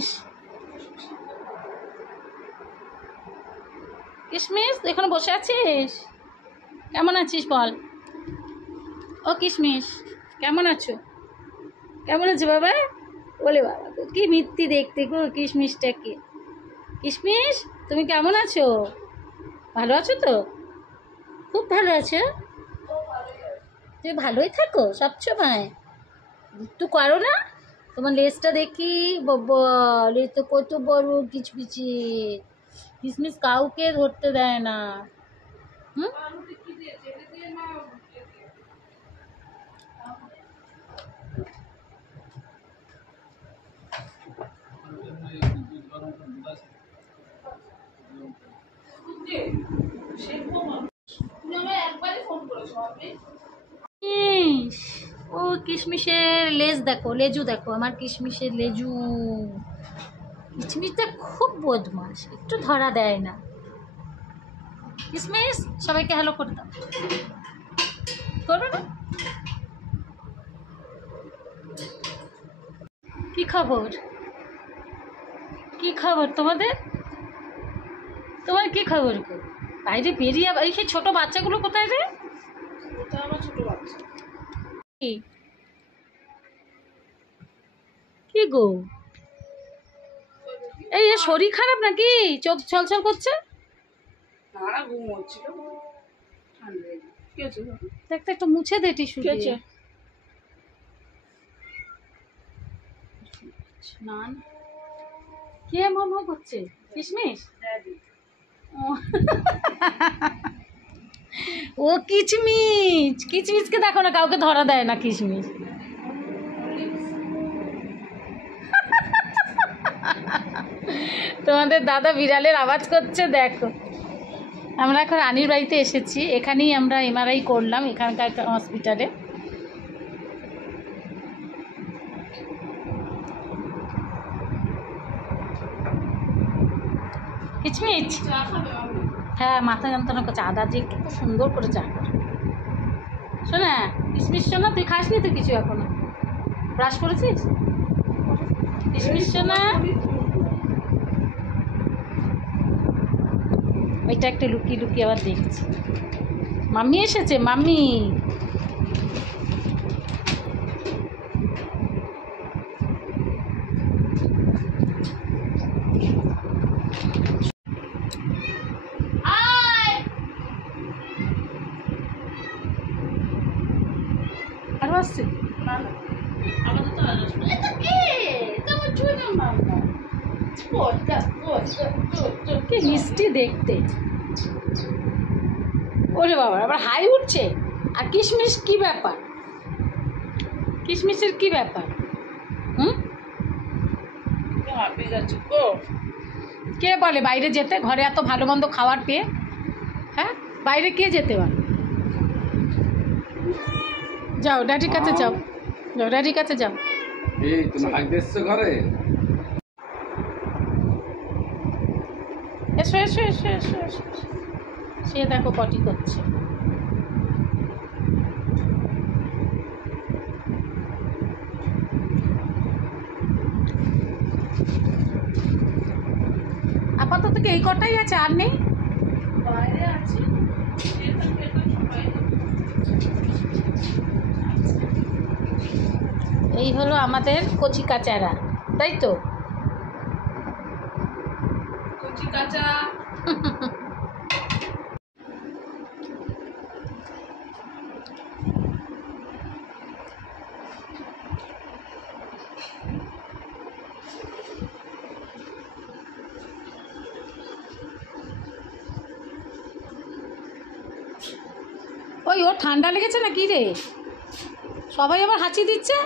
কিশমিশ কিশমিশ এখানে বসে আছিস? কেমন আছিস বল? ও কিশমিশ কেমন আছো? কেমন আছো বাবা? বলে বাবা কি মিথ্যি দেখতে গো কিশমিশটাকে। কিশমিশ তুমি কেমন আছো? ভালো আছো তো? খুব ভালো আছো? তুমি ভালোই থাকো সবসময়? একটু করো না? তোমার লেজটা দেখি, বাবা লেজ তো কত বড় কিচমিচি। কিশমিশ কাউকে ধরতে দেয় না। হুম ইস, ও কিশমিশের লেজ দেখো, লেজু দেখো, আমার কিশমিশের লেজু। কিশমিশটা খুব বদমাস, একটু ধরা দেয় না। কিশমিশ সবাইকে হ্যালো করে দাও, করবে না? কি খবর? কি খবর তোমাদের? তোমার কি খবর গো? বাইরে বেরিয়ে এই সেই ছোট বাচ্চাগুলো কোথায় রে? আমার ছোট বাচ্চা। কি কি গো, এই এর শরীর খারাপ নাকি? চোখ ছলছল করছে। না ঘুম হচ্ছিল, ঠান্ডা লেগে। কি হয়েছে? দেখতে একটু মুছে দে টিস্যু কি হয়েছে? দিয়ে। স্নান কে মম করছে? কিশমিশ? ও ও কিচমিচ, কিচমিচকে দেখো না, কাউকে ধরা দেয় না কিশমিশ। তোমাদের দাদা বিড়ালের আওয়াজ করছে দেখো। আমরা এখন রানীর বাড়িতে এসেছি, এখানেই আমরা এমআরআই করলাম, এখানকার একটা হসপিটালে। কিচমিচ হ্যাঁ মাথা যন্ত্রণা করছে, আদা দিয়ে একটু খুব সুন্দর করে চা কর। শোনা কিশমিশ, শোনা তুই খাসনি তো কিছু এখনো? ব্রাশ করেছিস? কিশমিশ শোনা, ওইটা একটা লুকিয়ে লুকিয়ে আবার দেখছি। মাম্মি এসেছে, মাম্মি। আরো আসছে কি মিষ্টি দেখতে। ওরে বাবা আবার হাই উঠছে। আর কিশমিশ কি ব্যাপার? কিশমিশের কি ব্যাপার? হুম কে বলে বাইরে যেতে? ঘরে এত ভালো মন্দ খাবার পেয়ে, হ্যাঁ বাইরে কে যেতে পারে? যাও ড্যাডির কাছে যাও, যাও ড্যাডির কাছে যাও। এই তুমি হাঁক দিচ্ছ ঘরে? এসো এসো এসো এসো এসো। সে দেখো পটি করছে। আপাতত কি এই কটাই আছে, আর নেই? বাইরে আছে, এই হলো আমাদের কচি কাচারা, তাই তো? কচি কাঁচা। ওই ওর ঠান্ডা লেগেছে না কি রে? সবাই আবার হাঁচি দিচ্ছে।